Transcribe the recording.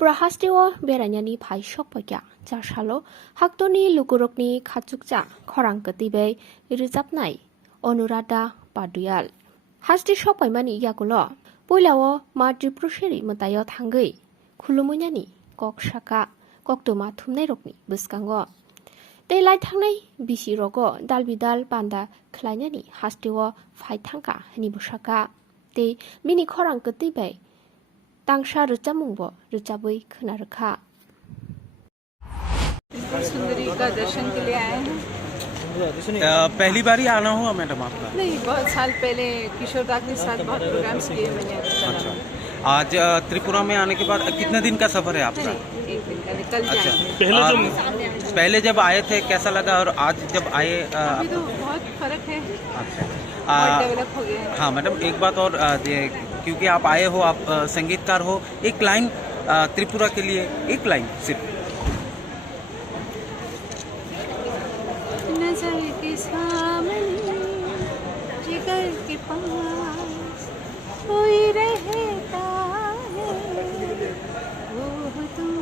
त्रिपुरा हास्टेओ बेरायनायनि फाय सकपाक्या जासालो हाक्तनि लुकुरकनि खाचुकजा खरां कतिबै रोजाबनाय अनुराधा पादुयाल हास्टे सकपायमानि याकुलो पयलाओ मा त्रिपुरसेरि मतायो थांगै खुलुमैनानि कक साका कक्तमा थुमनाय रकनि बसकांगो तेलाय थांनाय बिसि रगो दालबिदाल पान्दा खलायनानि हास्टेओ फाय थांका हनि बसाका ते मिनि खरां कतिबै तांसा रुचामुंबो रुचाबै खोनारखा सुंदरी का दर्शन के लिए आए हैं। पहली बार ही आना हुआ मैडम आपका? नहीं, बहुत साल पहले किशोर दा के साथ बहुत प्रोग्राम्स किए मैंने। अच्छा, आज त्रिपुरा में आने के बाद कितने दिन का सफर है आपका? एक दिन का निकल अच्छा, जाएंगे। पहले जब आए थे कैसा लगा और आज जब आए? अभी तो बहुत फर्क है, अच्छा, बहुत डेवलप हो गया है। हाँ मैडम, एक बात और क्योंकि आप आए हो, आप संगीतकार हो, एक लाइन त्रिपुरा के लिए, एक लाइन सिर्फ। नजर के सामने जिगर के पास कोई रहता है वो तुम।